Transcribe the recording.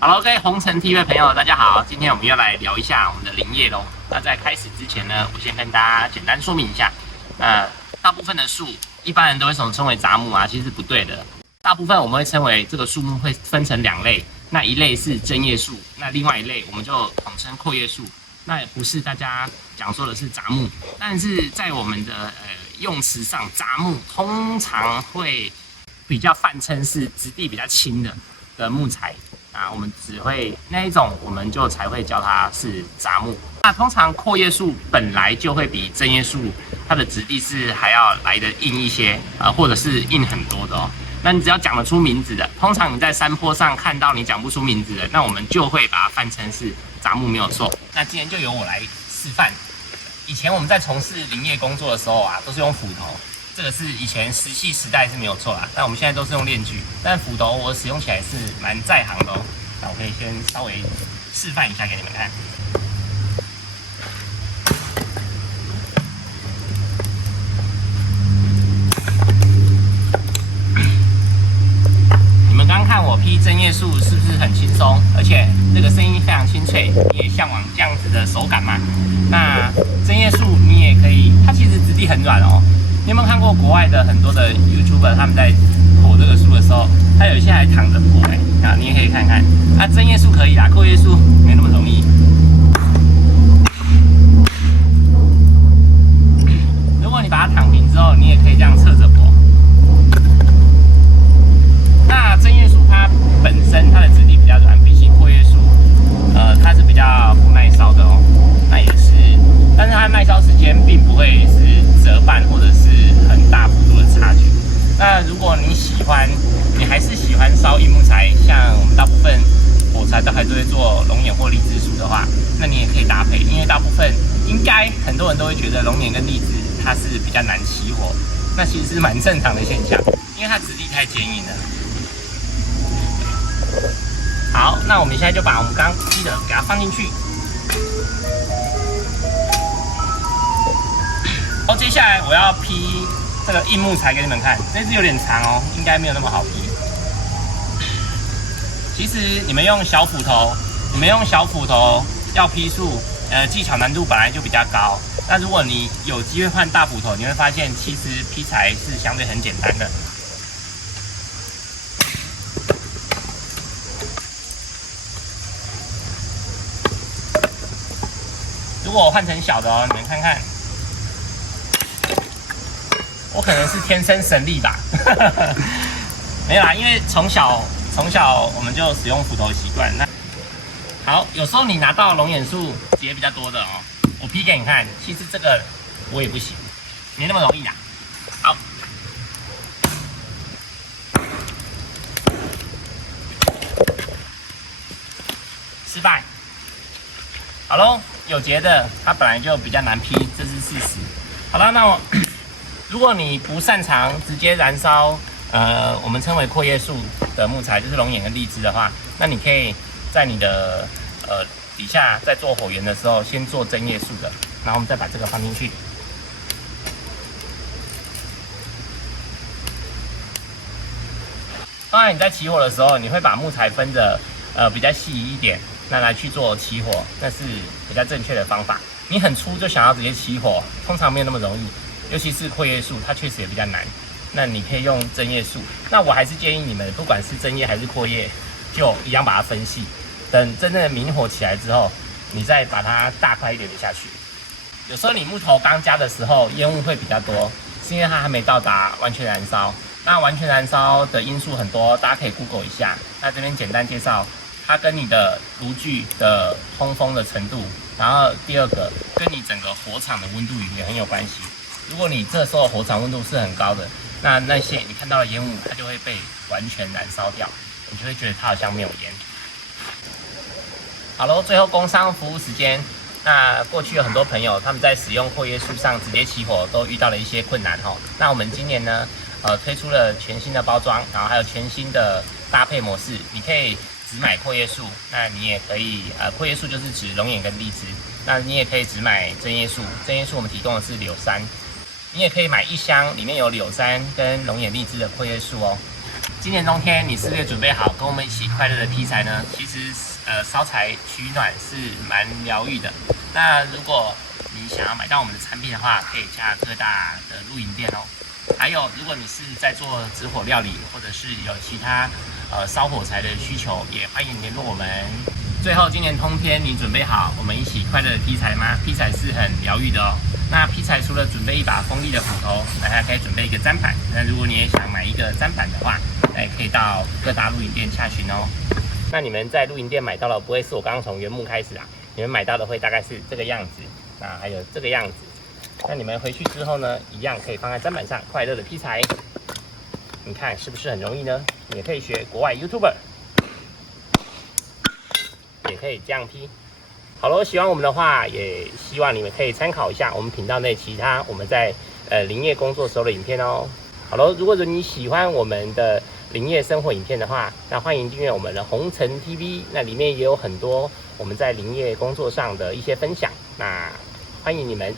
Hello，各位红尘 TV 的朋友，大家好。今天我们要来聊一下我们的林业喽。那在开始之前呢，我先跟大家简单说明一下。大部分的树，一般人都会称为杂木啊，其实是不对的。大部分我们会称为这个树木会分成两类，那一类是针叶树，那另外一类我们就统称阔叶树。那也不是大家讲说的是杂木，但是在我们的用词上，杂木通常会比较泛称是质地比较轻的木材。我们只会那一种，我们就才会叫它是杂木。那通常阔叶树本来就会比针叶树它的质地是还要来得硬一些，或者是硬很多的哦。那你只要讲得出名字的，通常你在山坡上看到你讲不出名字的，那我们就会把它泛称是杂木，没有错。那今天就由我来示范。以前我们在从事林业工作的时候啊，都是用斧头。这个是以前石器时代是没有错啦，但我们现在都是用链锯，但斧头我使用起来是蛮在行的哦。那我可以先稍微示范一下给你们看。你们刚刚看我劈针叶树是不是很轻松，而且这个声音非常清脆？你也向往这样子的手感吗？那针叶树你也可以，它其实质地很软哦。你有没有看过国外的很多的 YouTuber 他们在剖这个树的时候，它有一些还躺着剖啊，你也可以看看。针叶树可以啦，阔叶树没那么容易。如果你把它躺平之后，你也可以这样侧着剖。那针叶树它本身它的质地比较软，比起阔叶树，它是比较不耐烧的哦。那也是，但是它耐烧时间并不会是折半或者是很大幅度的差距。那如果你还是喜欢烧硬木材，像我们大部分火柴都还是会做龙眼或荔枝树的话，那你也可以搭配，因为大部分应该很多人都会觉得龙眼跟荔枝它是比较难起火，那其实是蛮正常的现象，因为它质地太坚硬了。好，那我们现在就把我们刚劈的给它放进去。接下来我要劈这个硬木材给你们看，这支有点长哦，应该没有那么好劈。其实你们用小斧头要劈树，技巧难度本来就比较高。那如果你有机会换大斧头，你会发现其实劈柴是相对很简单的。如果我换成小的哦，你们看看。我可能是天生神力吧，没有啦，因为从小我们就使用斧头习惯。那好，有时候你拿到龙眼树结比较多的哦，我劈给你看，其实这个我也不行，没那么容易啦。好，失败。好咯，有结的它本来就比较难劈，这是事实。好了，那如果你不擅长直接燃烧，我们称为阔叶树的木材，就是龙眼跟荔枝的话，那你可以在你的底下在做火源的时候，先做针叶树的，然后我们再把这个放进去。当然你在起火的时候，你会把木材分着比较细一点，那来去做起火，那是比较正确的方法。你很粗就想要直接起火，通常没有那么容易。尤其是阔叶树，它确实也比较难。那你可以用针叶树。那我还是建议你们，不管是针叶还是阔叶，就一样把它分细。等真正的明火起来之后，你再把它大块一点的下去。有时候你木头刚加的时候，烟雾会比较多，是因为它还没到达完全燃烧。那完全燃烧的因素很多，大家可以 Google 一下。那这边简单介绍，它跟你的炉具的通风的程度，然后第二个跟你整个火场的温度也很有关系。如果你这时候火场温度是很高的，那些你看到的烟雾，它就会被完全燃烧掉，你就会觉得它好像没有烟。好喽，最后工商服务时间。那过去有很多朋友他们在使用阔叶树上直接起火，都遇到了一些困难哦。那我们今年呢，推出了全新的包装，然后还有全新的搭配模式，你可以只买阔叶树，那你也可以阔叶树就是指龙眼跟荔枝，那你也可以只买针叶树，针叶树我们提供的是柳杉。你也可以买一箱，里面有柳杉跟龙眼荔枝的阔叶树哦。今年冬天你是不是也准备好跟我们一起快乐的劈柴呢？其实烧柴取暖是蛮疗愈的。那如果你想要买到我们的产品的话，可以加各大的露营店哦。还有，如果你是在做纸火料理，或者是有其他烧火柴的需求，也欢迎联络我们。最后，今年冬天你准备好我们一起快乐的劈柴吗？劈柴是很疗愈的哦。那劈柴除了准备一把锋利的斧头，那还可以准备一个砧板。那如果你也想买一个砧板的话，可以到各大露营店洽询哦。那你们在露营店买到的不会是我刚刚从原木开始啊，你们买到的会大概是这个样子，那还有这个样子。那你们回去之后呢，一样可以放在砧板上快乐的劈柴。你看是不是很容易呢？你也可以学国外 YouTuber。也可以这样劈。好咯，喜欢我们的话，也希望你们可以参考一下我们频道内其他我们在林业工作时候的影片哦。好咯，如果你喜欢我们的林业生活影片的话，那欢迎订阅我们的红尘 TV， 那里面也有很多我们在林业工作上的一些分享，那欢迎你们